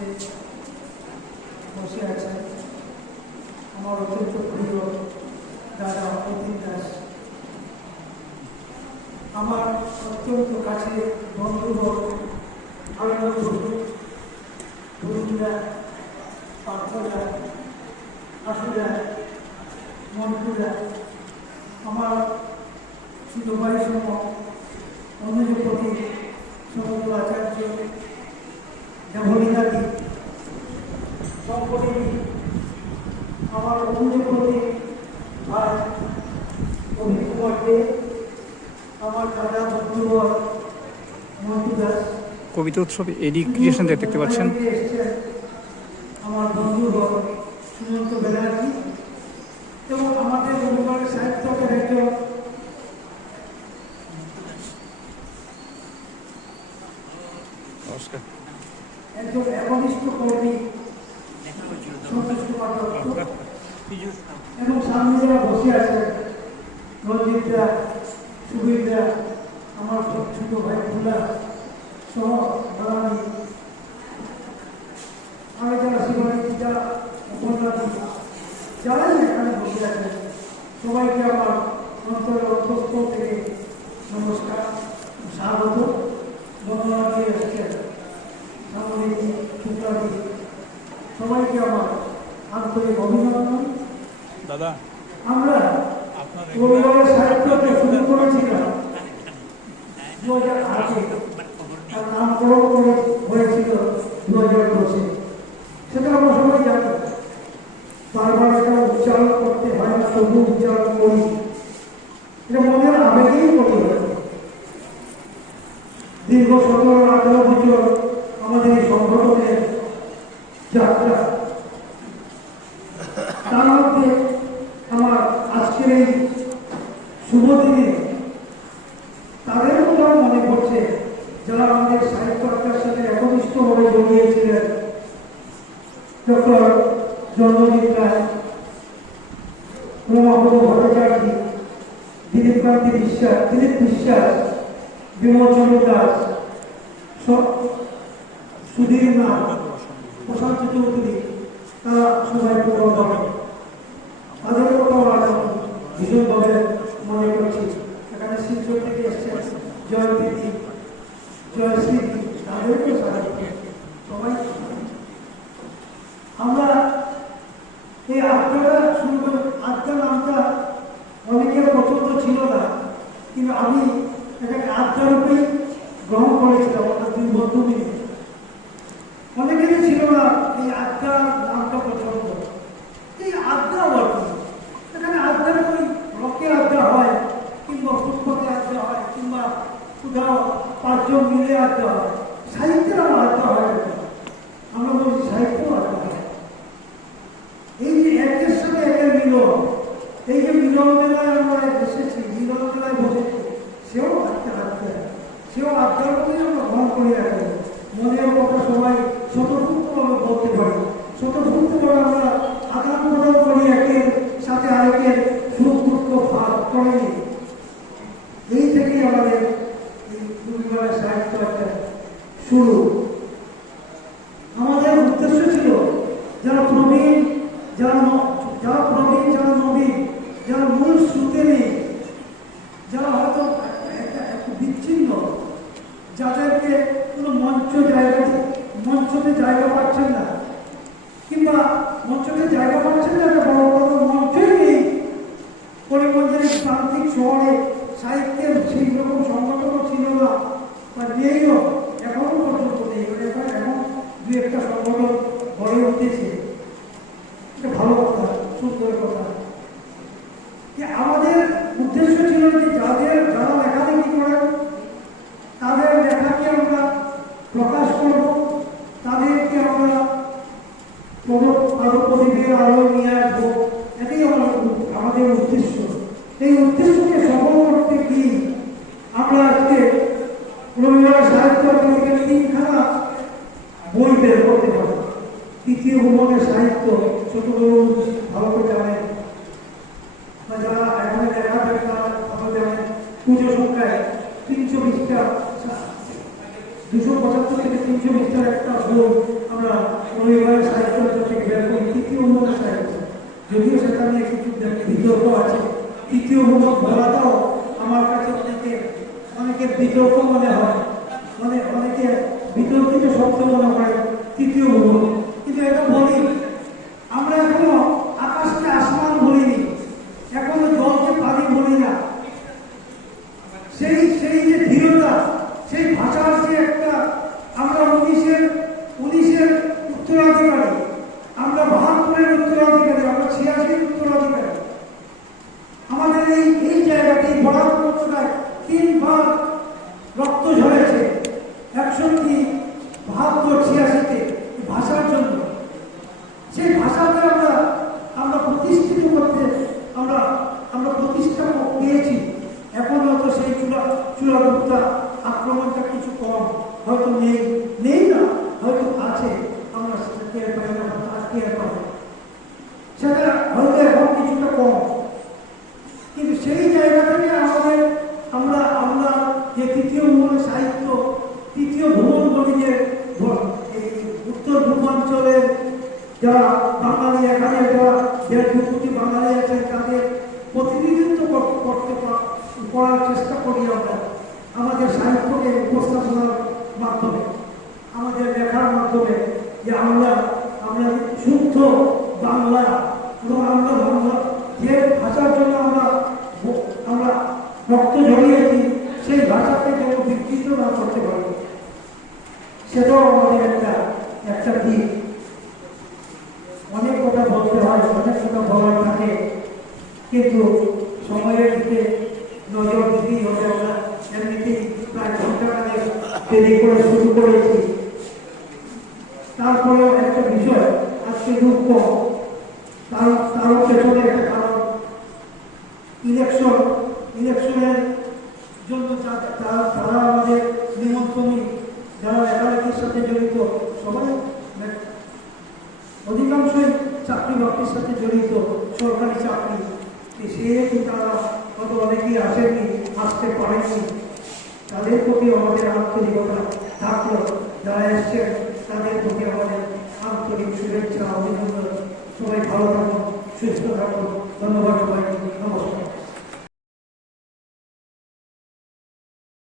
মঞ্চে বসে আছেন আমার অত্যন্ত প্রিয় দাদা অতীন দাস, আমার অত্যন্ত কাছে বন্ধুবর্গ, আনন্দ বন্ধুরা, পার্থরা, আশুরা, মন্টুরা, আমার ছোট ভাই সম অনুজপতি সমগ্র আচার্য, দেবলীলাদি সম্পর্কে আমার অনুজপতি ভাই অভিক কুমার দে, আমার দাদা বন্ধুবর মন্টু দাস। কবিতা উৎসবে এডি ক্রিয়েশন দেখতে পাচ্ছেন আমার বন্ধুবর সুমন্ত ব্যানার্জি এবং আমাদের পরিবারের সাহিত্যকের একজন একজন একনিষ্ঠ কর্মী সন্তোষ কুমার দত্ত এবং সামনে যারা বসে আছেন রঞ্জিতদা, সুবীরদা, আমার ছোট ভাই ভুলা সহ বাঙালি, আমি যারা শিবানীটা উপন্যাসী যারাই এখানে বসে আছেন সবাইকে আমার অন্তরের অন্তঃস্থল থেকে নমস্কার, স্বাগত, বন্দনা দিয়ে এসেছেন সামনে শুক্লাদি, সবাইকে আমার আন্তরিক অভিনন্দন। দাদা, আমরা পরিবারের সাহিত্যকে শুরু করেছিলাম 2008-এ, তার নামকরণ হয়েছিল 2010-এ। সেটা আমরা সবাই জানি, বারবার এটা উচ্চারণ করতে হয় না, তবু উচ্চারণ করি, এটা মনের আবেগেই করি। দীর্ঘ 17-18 বছর আমাদের এই সংগঠনের যাত্রা, তার মধ্যে আমার আজকের এই শুভ দিনে তাদের কথাও মনে পড়ছে যারা আমাদের সাহিত্য চর্চার সাথে একনিষ্ঠভাবে জড়িয়েছিলেন। ডক্টর জন্মজিৎ রায়, রমাপদ ভট্টাচার্য, দিলীপ বিশ্বাস, বিমলচন্দ্র দাস, সুধীর নাথ, প্রশান্ত চৌধুরী, তারা সবাই প্রবর্তন, তাদের কথাও আজ ভীষণভাবে মনে করছি। এখানে শিলচর থেকে এসছেন জয়দিদি, জয়শ্রী, তাদেরকে সবাই। আমরা এই আড্ডাটা শুরু করে, আড্ডা নামটা অনেকের পছন্দ ছিল না, কিন্তু আমি এটাকে আড্ডা রূপেই গ্রহণ করেছিলাম। আমার দুই বন্ধু মিলে, অনেকেরই ছিল না এই আড্ডা নামটা পছন্দ। এই আড্ডা আবার কি? এখানে আড্ডা ওই রকে আড্ডা হয়, কিংবা ফুটপাতে আড্ডা হয়, কিংবা কোথাও 5 জন মিলে আড্ডা হয়। সাহিত্যের আমার আড্ডা হয় না, আমরা বলছি সাহিত্য আড্ডা হয়। এই যে একের সাথে একের মিলন, এই যে মিলন মেলায় আমরা এসেছি, মিলন মেলায় বসেছি, সেও আড্ডা সেও আড্ডার মধ্যেই আমরা গ্রহণ করে রাখি। মনের কথা সবাই স্বতঃস্ফূর্তভাবে বলতে পারি, স্বতঃস্ফূর্তভাবে আমরা আদান প্রদান করি, একের সাথে আরেকের সুখ দুঃখ ভাগ করে নিই। এই থেকেই আমাদের এই পরিবারের সাহিত্য একটা শুরু। আমাদের উদ্দেশ্য ছিল যারা প্রবীণ, যারা নবীন, যারা মূল সুখে নেই, যারা হয়তো একটু বিচ্ছিন্ন, যাদেরকে কোনো মঞ্চতে জায়গা পাচ্ছেন না, কিংবা মঞ্চতে জায়গা পাচ্ছেন না, বড় বড় মঞ্চই নেই। করিমগঞ্জের প্রান্তিক শহরে সাহিত্যের সেই রকম সংগঠনও ছিল না, বা নেইও, এখনো পর্যন্ত নেই। এখন 2-1টা সংগঠন গড়ে উঠতেছে, এটা ভালো কথা, সুন্দর কথা। আমাদের উদ্দেশ্য ছিল যে যারা লেখালেখি করেন তাদের লেখাকে আমরা প্রকাশ করব, তাদেরকে আমরা আরো পরিবেশ আলো নিয়ে আসবো, এটাই আমাদের উদ্দেশ্য। এই উদ্দেশ্যকে সফল করতে কি আমরা আজকে রবীন্দ্রনাথ সাহিত্য থেকে 3খানা বই বের করতে পারি। তৃতীয় ভুবনের সাহিত্য, ছোট ভালো করে জানেন, যারা এখানে দেখা তারা ভালো জানেন, পুজো সংখ্যায় 320টা 275 থেকে 300 পৃষ্ঠার একটা বই আমরা পরিবারের সাহিত্য থেকে বের করি, তৃতীয় উন্মোদন সাহিত্য। যদিও সেটা নিয়ে কিছু বিতর্ক আছে, তৃতীয় উন্মোদন বলাটাও আমার কাছে অনেকের বিতর্ক মনে হয়, অনেকে বিতর্কিত শব্দ মনে হয় তৃতীয় উন্মোদন। কিন্তু এটা বলি, আমরা এখনো আকাশকে আসমান বলিনি, এখনো জলকে পানি বলি না। সেই যে ধীরতা, সেই ভাষার যে একটা, আমরা 19-এর উত্তরাধিকারী, আমরা 72-এর উত্তরাধিকারী, আমরা 86-এর উত্তরাধিকারী। আমাদের এই জায়গাতেই বরাক উপত্যকায় 3 বার রক্ত ঝরেছে, 61, 72, 86-তে ভাষার জন্য। সেই ভাষাকে আমরা প্রতিষ্ঠিত করতে আমরা প্রতিষ্ঠা পেয়েছি। এখন হয়তো সেই চূড়াগুপ্তা আক্রমণটা কিছু কম, হয়তো নেই না, হয়তো আছে, আমরা সেটা টের পাই না, টের পাই না, সেটা হয়তো এখন কিছুটা কম। কিন্তু সেই জায়গা থেকে আমরা যে তৃতীয় মূল সাহিত্য, তৃতীয় ভ্রমণ বলি, যে উত্তর পূর্বাঞ্চলের যারা বাঙালি, এখানে যারা 1.5 কোটি বাঙালি আছে, তাদের প্রতিনিধিত্ব করার চেষ্টা করি আমরা আমাদের সাহিত্যকে উপস্থাপনার মাধ্যমে, আমাদের লেখার মাধ্যমে, যে আমরা শুদ্ধ বাংলা এবং আমরা যে ভাষার জন্য আমরা রক্ত ঝরিয়েছি, সেই ভাষাকে যেন বিকৃত না করতে পারি, সেটাও আমাদের একটা দিক। অনেক কথা বলতে হয়, অনেক কথা বলার থাকে, কিন্তু সময়ের দিকে নজর দিতেই হবে। আমরা এমনিতেই প্রায় ঘন্টাখানেক দেরি করে শুরু করেছি। তারপরেও একটা বিষয়, আজকে দুঃখ, তারও পেছনে একটা কারণ, ইলেকশনের জন্য তারা আমাদের নিমন্ত্রণী, যারা লেখালেখির সাথে জড়িত, সবাই অধিকাংশই চাকরি বাকরির সাথে জড়িত, সরকারি চাকরি, সেহেতু তারা হয়তো অনেকেই আসেননি, আসতে পারেননি। তাদের প্রতি আমাদের আন্তরিকতা থাকলো, যারা এসছেন তাদের প্রতি আমাদের আন্তরিক শুভেচ্ছা, অভিনন্দন। সবাই ভালো থাকুন, সুস্থ থাকুন। ধন্যবাদ সবাই।